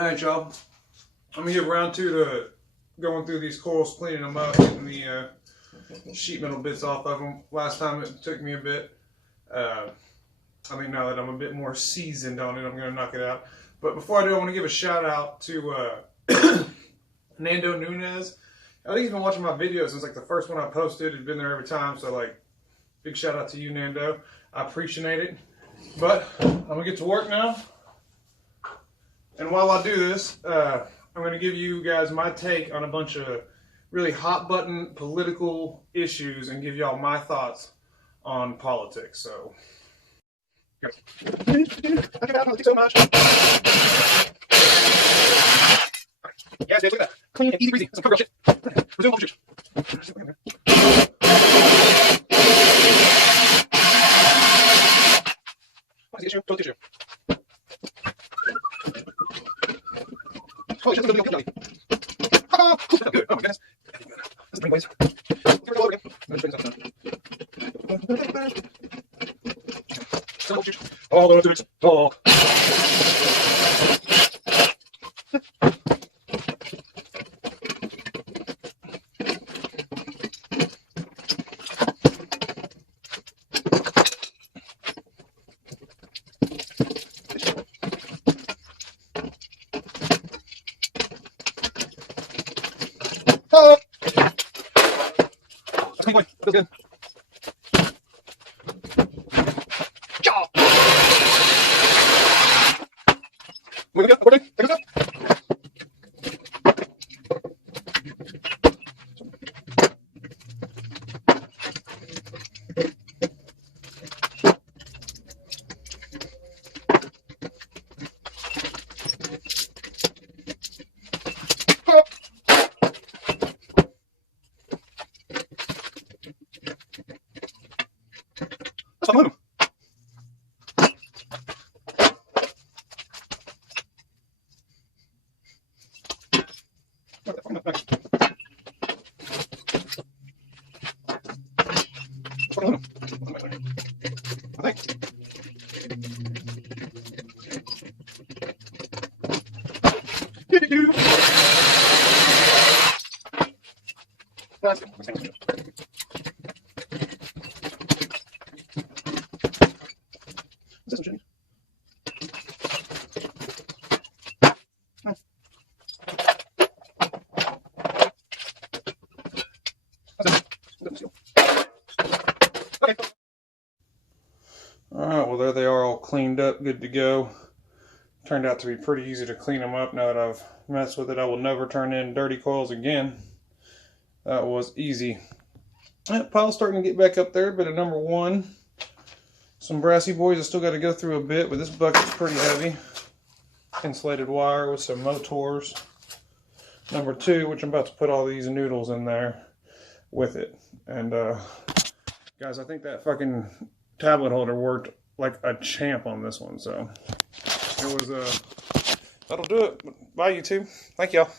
Alright, y'all. I'm going to get round two to going through these coils, cleaning them up, getting the sheet metal bits off of them. Last time it took me a bit. I think now that I'm a bit more seasoned on it, I'm going to knock it out. But before I do, I want to give a shout out to Nando Nunez. I think he's been watching my videos since like the first one I posted. He's been there every time, so like, big shout out to you, Nando. I appreciate it. But I'm going to get to work now. And while I do this, I'm going to give you guys my take on a bunch of really hot button political issues and give y'all my thoughts on politics. So, I give out politics so much. Yeah, look at that. Clean and easy breezy. Some cover shit. Resume overshoot. What's the issue? What's the issue? Holy shit, this is going to be ah, that's good. Oh my goodness. That's the bring waves. Here we go again. Oh, the physics. Oh. Oh. That's clean boy. Feels good. Jaw. We're good. We're good. Take us up. Stop moving. That's good. Is this some shit? No. That's it. Okay. Alright, well there they are, all cleaned up, good to go. Turned out to be pretty easy to clean them up. Now that I've messed with it, I will never turn in dirty coils again. That was easy. That pile's starting to get back up there, but at number one, some brassy boys I still got to go through a bit, but this bucket's pretty heavy. Insulated wire with some motors. Number two, which I'm about to put all these noodles in there with it. And guys, I think that fucking tablet holder worked like a champ on this one. So it was that'll do it. Bye, YouTube. Thank y'all.